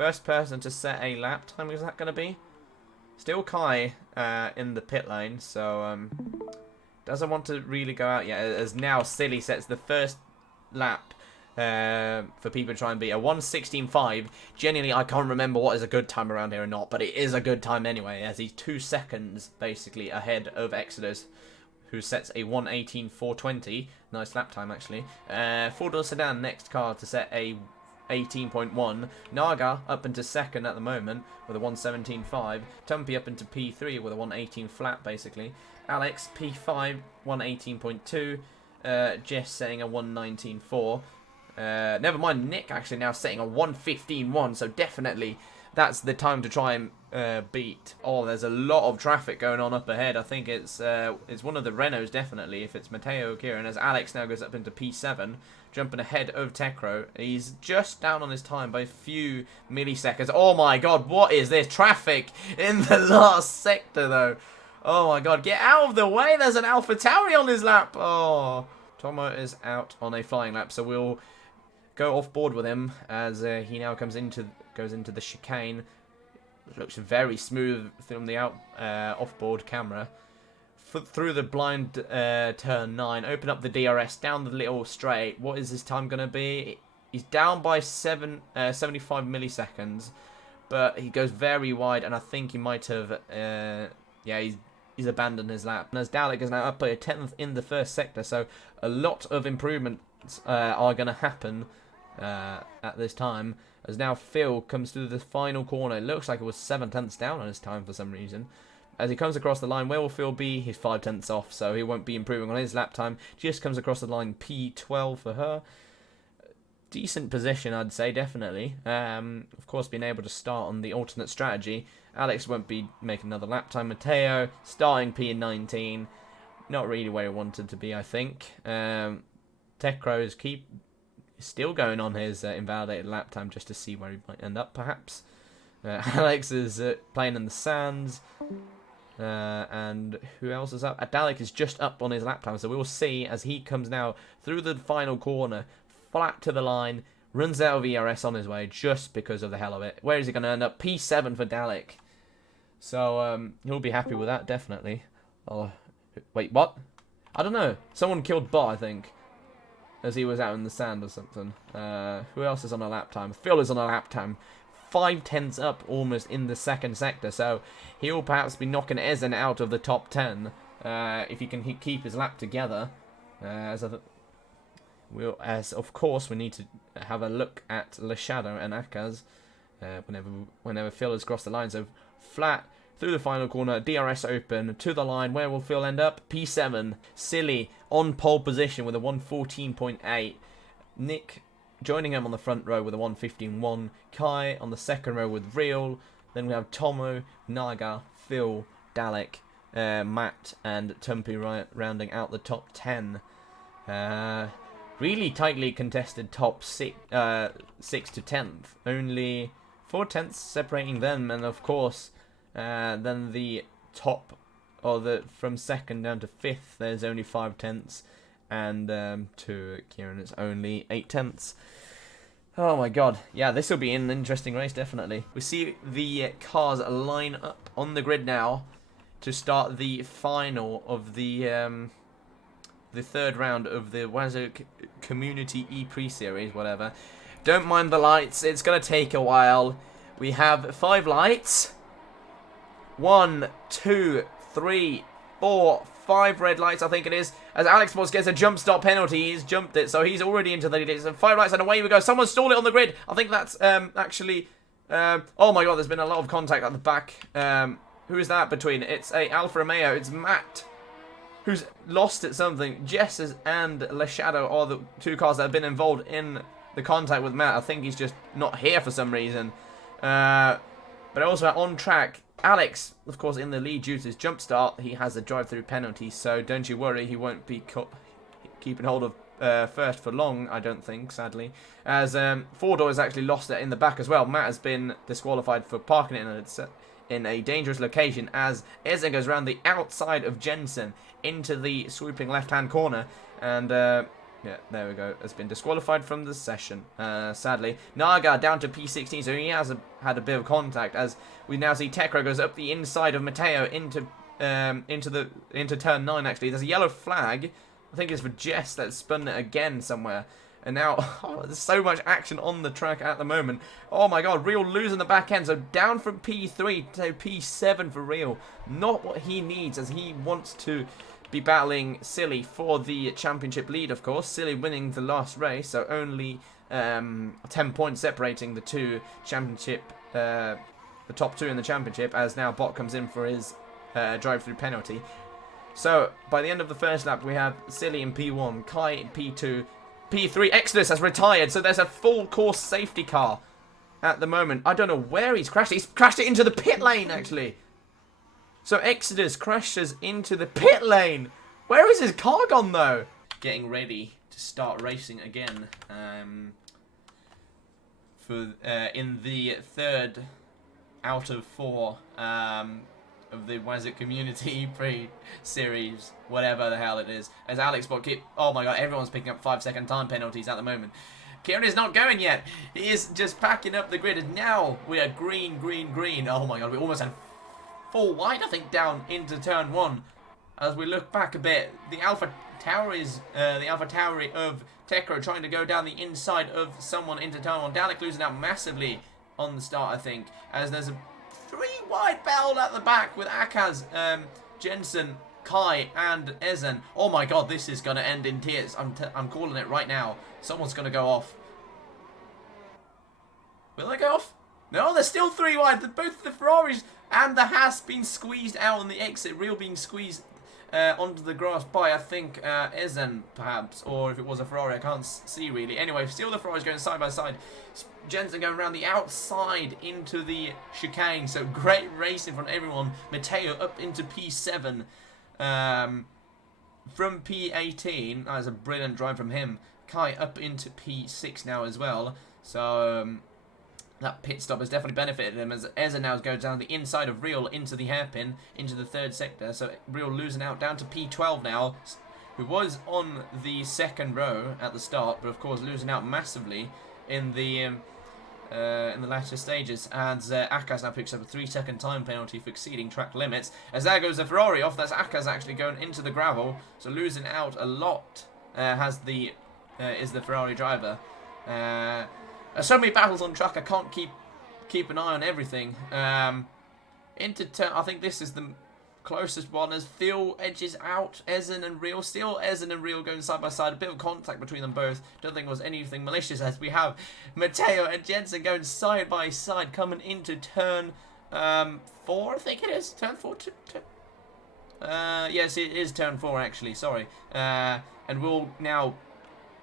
First person to set a lap time, is that going to be? Still Kai in the pit lane, so doesn't want to really go out yet, as now Silly sets the first lap for people to try and beat a 1:16.5. Genuinely, I can't remember what is a good time around here or not, but it is a good time anyway, as he's 2 seconds basically ahead of Exodus, who sets a 1:18.420. Nice lap time, actually. Four-door sedan, next car to set a 18.1. Naga up into second at the moment with a 1:17.5. Tumpy up into P3 with a 1:18 flat, basically. Alex, P5, 1:18.2. Jess setting a 1:19.4. Never mind, Nick actually now setting a 1:15.1, so definitely that's the time to try and beat. Oh, there's a lot of traffic going on up ahead. I think it's one of the Renaults, definitely, if it's Mateo Kieran, as Alex now goes up into P7, jumping ahead of Tecro. He's just down on his time by a few milliseconds. Oh my god, what is this? Traffic in the last sector, though. Oh my god, get out of the way. There's an AlphaTauri on his lap. Oh, Tomo is out on a flying lap, so we'll go off board with him as he now goes into the chicane. It looks very smooth from the off-board camera. Through the blind turn 9, open up the DRS, down the little straight. What is his time going to be? He's down by 75 milliseconds, but he goes very wide, and I think he might have, he's abandoned his lap. And as Dalek is now up by a 10th in the first sector, so a lot of improvements are going to happen at this time. As now Phil comes through the final corner. It looks like it was 7/10 down on his time for some reason. As he comes across the line, where will Phil be? He's 5/10 off, so he won't be improving on his lap time. Just comes across the line, P12 for her. Decent position, I'd say, definitely. Of course, being able to start on the alternate strategy. Alex won't be making another lap time. Mateo, starting P19. Not really where he wanted to be, I think. Tecro's still going on his invalidated lap time just to see where he might end up, perhaps. Alex is playing in the sands. And who else is up? Dalek is just up on his lap time, so we will see as he comes now through the final corner, flat to the line, runs out of ERS on his way just because of the hell of it. Where is he going to end up? P7 for Dalek. So he'll be happy with that, definitely. Oh, wait, what? I don't know. Someone killed Bot, I think, as he was out in the sand or something. Who else is on a lap time? Phil is on a lap time. 5/10 up almost in the second sector, so he'll perhaps be knocking Ez3n out of the top 10 if he can keep his lap together. As of course we need to have a look at Le Shadow and Akaz whenever Phil has crossed the line. So flat through the final corner, DRS open to the line. Where will Phil end up? P7. Silly on pole position with a 1:14.8. Nick joining him on the front row with a 1:15.1. Kai on the second row with Real. Then we have Tomo, Naga, Phil, Dalek, Matt, and Tumpy rounding out the top 10. Really tightly contested top 6 to 10th. Only 4/10 separating them, and of course, then the top, from second down to 5th, there's only 5/10. And to Kieran, it's only 8/10. Oh my god. Yeah, this will be an interesting race, definitely. We see the cars line up on the grid now to start the final of the third round of the Wazuk Community Eprix series, whatever. Don't mind the lights. It's going to take a while. We have 5 lights. 1, 2, 3, 4, 5 red lights, I think it is. As Alex Moss gets a jump start penalty, he's jumped it, so he's already into the lead. So 5 lights and away we go. Someone stalled it on the grid. I think that's actually. Oh my god, there's been a lot of contact at the back. Who is that between? It's a Alfa Romeo. It's Matt, who's lost at something. Jess and Le Shadow are the 2 cars that have been involved in the contact with Matt. I think he's just not here for some reason. But also on track, Alex, of course, in the lead due to his jump start. He has a drive-through penalty, so don't you worry, he won't be keeping hold of first for long, I don't think, sadly. As Four-Door has actually lost it in the back as well. Matt has been disqualified for parking it in a dangerous location as Ez3n goes around the outside of Jensen into the swooping left-hand corner. And Yeah, there we go. Has been disqualified from the session, sadly. Naga down to P16, so he has had a bit of contact, as we now see Tekro goes up the inside of Matteo into turn 9, actually. There's a yellow flag. I think it's for Jess that spun it again somewhere. And now, oh, there's so much action on the track at the moment. Oh my god, Real losing the back end. So down from P3 to P7 for Real. Not what he needs, as he wants to be battling Silly for the championship lead, of course. Silly winning the last race, so only 10 points separating the two championship, the top two in the championship, as now Bot comes in for his drive-through penalty. So by the end of the first lap, we have Silly in P1, Kai in P2, P3. Exodus has retired, so there's a full course safety car at the moment. I don't know where he's crashed. He's crashed it into the pit lane, actually. So Exodus crashes into the pit lane. Where is his car gone, though? Getting ready to start racing again. In the third out of 4 of the Wazuk Community Pre-Series, whatever the hell it is. As Alex Bot oh my god, everyone's picking up 5-second time penalties at the moment. Kieran is not going yet. He is just packing up the grid, and now we are green, green, green. Oh my god, we almost had 4 wide, I think, down into turn 1. As we look back a bit, the Alpha Tower is the Alpha Tower of Tekro trying to go down the inside of someone into turn 1. Dalek losing out massively on the start, I think, as there's a 3 wide battle at the back with Akaz, Jensen, Kai, and Ez3n. Oh my god, this is going to end in tears. I'm calling it right now. Someone's going to go off. Will they go off? No, there's still 3 wide. Both the Ferraris and the Haas being squeezed out on the exit. Real being squeezed onto the grass by, I think, Ez3n, perhaps. Or if it was a Ferrari, I can't see really. Anyway, still the Ferraris going side by side. Jensen going around the outside into the chicane. So great racing from everyone. Matteo up into P7. From P18, that was a brilliant drive from him. Kai up into P6 now as well. So that pit stop has definitely benefited him, as Ez3n now goes down the inside of Real into the hairpin, into the 3rd sector. So Real losing out down to P12 now, who was on the 2nd row at the start, but of course losing out massively in the latter stages, as Akaz now picks up a 3-second time penalty for exceeding track limits. As there goes the Ferrari off, that's Akaz actually going into the gravel, so losing out a lot is the Ferrari driver. So many battles on track, I can't keep an eye on everything. Into turn, I think this is the closest one, as Phil edges out Ez3n and Real. Still Ez3n and Real going side by side. A bit of contact between them both. Don't think it was anything malicious, as we have Matteo and Jensen going side by side, coming into turn 4, I think it is. Turn 4? Yes, it is turn 4, actually. Sorry. And we'll now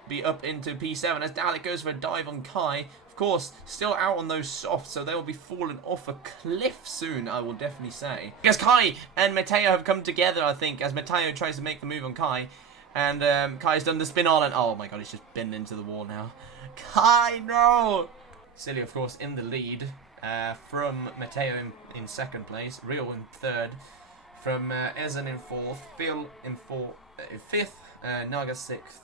be up into P7 as Dalek goes for a dive on Kai. Of course, still out on those softs, so they will be falling off a cliff soon, I will definitely say. Because Kai and Matteo have come together, I think, as Matteo tries to make the move on Kai. And Kai's done the spin on, and oh my god, he's just been into the wall now. Kai, no! Silly, of course, in the lead from Matteo in 2nd place, Real in 3rd, from Ez3n in 4th, Phil in 5th, Naga 6th.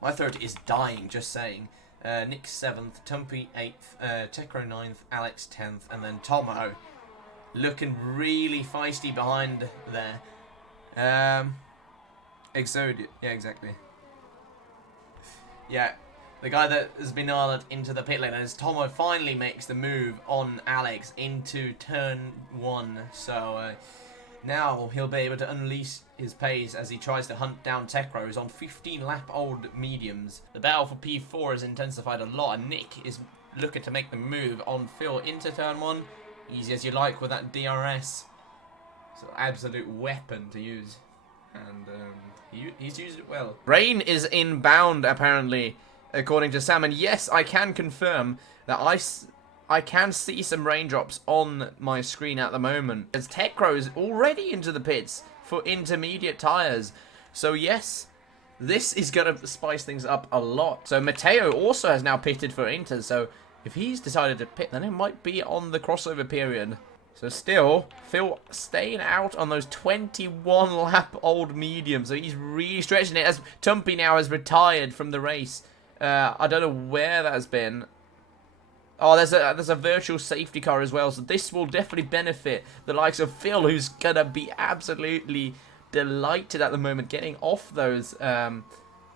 My 3rd is dying, just saying. Nick 7th, Tumpy 8th, Tekro 9th, Alex 10th, and then Tomo looking really feisty behind there. Exodia, yeah, exactly. Yeah, the guy that has been honored into the pit lane, as Tomo finally makes the move on Alex into turn 1. So now he'll be able to unleash his pace as he tries to hunt down Tekros on 15-lap-old mediums. The battle for P4 has intensified a lot, and Nick is looking to make the move on Phil into turn 1. Easy as you like with that DRS. It's an absolute weapon to use. And he's used it well. Rain is inbound, apparently, according to Sam. And yes, I can confirm that I can see some raindrops on my screen at the moment, as Tekro is already into the pits for intermediate tyres. So yes, this is going to spice things up a lot. So Matteo also has now pitted for Inter, so if he's decided to pit, then it might be on the crossover period. So still, Phil staying out on those 21 lap old mediums. So he's really stretching it as Tumpy now has retired from the race. I don't know where that has been. Oh, there's a virtual safety car as well. So this will definitely benefit the likes of Phil, who's going to be absolutely delighted at the moment getting off those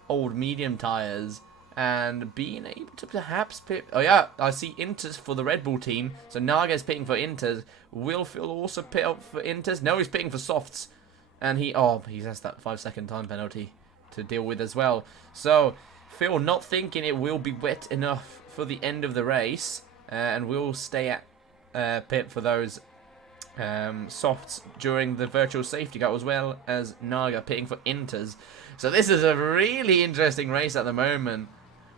old medium tyres. And being able to perhaps pit... Oh, yeah, I see Inters for the Red Bull team. So Naga's pitting for Inters. Will Phil also pit up for Inters? No, he's pitting for Softs. And he has that 5-second time penalty to deal with as well. So, Phil not thinking it will be wet enough for the end of the race. And will stay at pit for those Softs during the virtual safety car, as well as Naga pitting for Inters. So this is a really interesting race at the moment,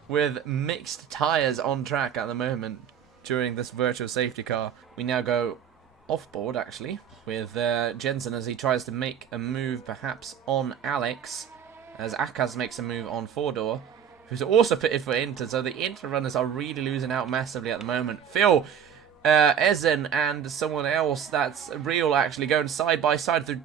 with mixed tyres on track at the moment during this virtual safety car. We now go off-board, actually, with Jensen as he tries to make a move perhaps on Alex, as Akaz makes a move on Fordor, who's also pitted for Inter. So the Inter runners are really losing out massively at the moment. Phil, Ez3n and someone else, that's real, actually going side by side through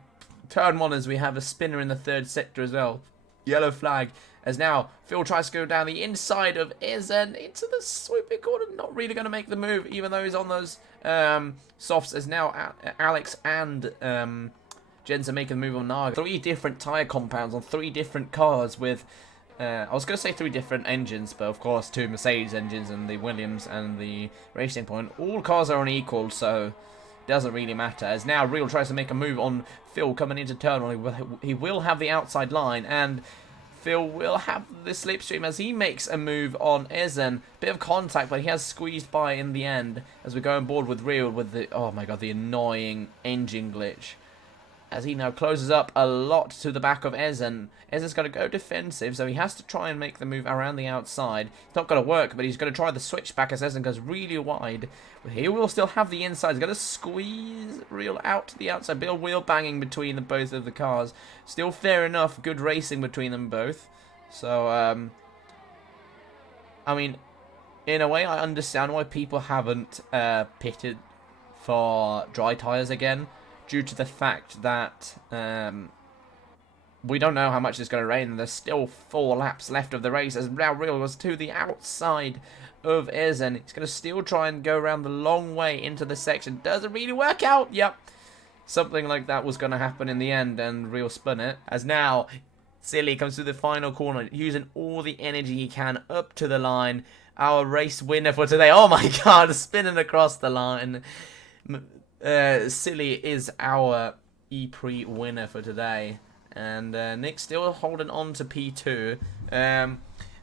turn 1 as we have a spinner in the 3rd sector as well. Yellow flag. As now, Phil tries to go down the inside of Ez3n into the swooping corner. Not really going to make the move, even though he's on those softs. As now, Alex and Jensen making the move on Naga. 3 different tyre compounds on 3 different cars with... I was going to say 3 different engines, but of course 2 Mercedes engines and the Williams and the Racing Point. All cars are unequal, so... doesn't really matter. As now Real tries to make a move on Phil coming into turn 1. He will have the outside line, and Phil will have the slipstream as he makes a move on Ez3n. Bit of contact, but he has squeezed by in the end as we go on board with Real with the, oh my god, the annoying engine glitch. As he now closes up a lot to the back of Ez3n. Ez3n's going to go defensive, so he has to try and make the move around the outside. It's not going to work, but he's going to try the switch back as Ez3n goes really wide. But he will still have the inside. He's going to squeeze Real out to the outside. Bill wheel banging between the both of the cars. Still fair enough. Good racing between them both. So, I mean, in a way, I understand why people haven't pitted for dry tyres again, due to the fact that we don't know how much it's going to rain, and there's still 4 laps left of the race, as now Real was to the outside of Ez3n. He's going to still try and go around the long way into the section. Doesn't really work out. Yep. Something like that was going to happen in the end, and Real spun it. As now, Silly comes through the final corner, using all the energy he can up to the line. Our race winner for today. Oh my god, spinning across the line. Silly is our Eprix winner for today, and Nick still holding on to P2.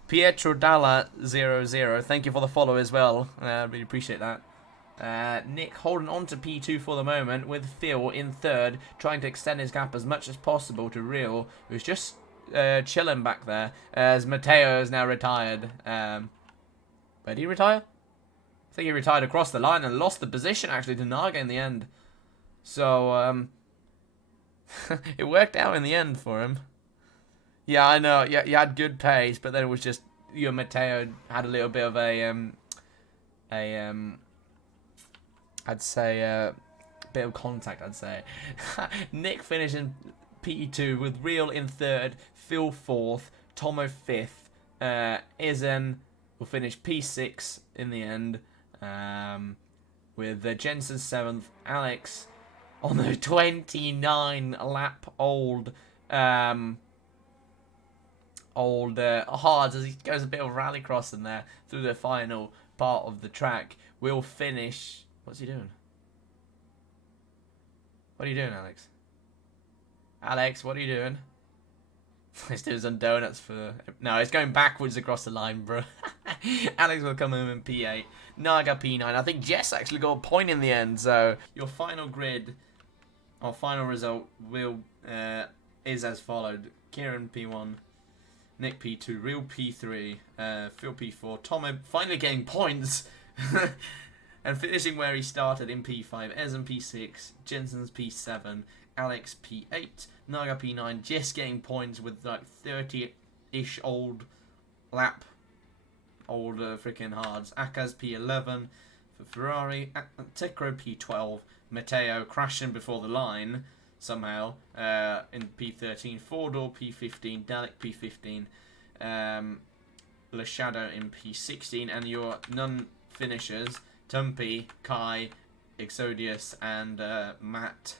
Pietro Dalla 00, thank you for the follow as well. Really appreciate that. Nick holding on to P2 for the moment, with Phil in 3rd, trying to extend his gap as much as possible to Real, who's just chilling back there, as Matteo is now retired. Where did he retire? I think he retired across the line and lost the position, actually, to Naga in the end. So, it worked out in the end for him. Yeah, I know. Yeah, he had good pace, but then it was just, Matteo had a little bit of I'd say, a bit of contact, I'd say. Nick finishing P2 with Real in 3rd, Phil 4th, Tomo 5th, Ez3n will finish P6 in the end. With Jensen 7th, Alex on the 29 lap old hards, as he goes a bit of rallycross in there through the final part of the track. Will finish. What's he doing? What are you doing, Alex? Alex, what are you doing? He's doing some donuts for... No, it's going backwards across the line, bro. Alex will come in P8. Naga P9. I think Jess actually got a point in the end. So your final grid, or final result, is as followed. Kieran P1, Nick P2, Real P3, Phil P4, Tomo finally getting points. And finishing where he started in P5, Ez3n P6, Jensen's P7, Alex P8, Naga P9, just getting points with like 30-ish old freaking hards. Akaz P11 for Ferrari, Tekro P12 Matteo crashing before the line somehow in P13, Fordor P15, Dalek P15, Le Shadow in P16, and your non-finishers, Tumpy, Kai, Exodius, and Matt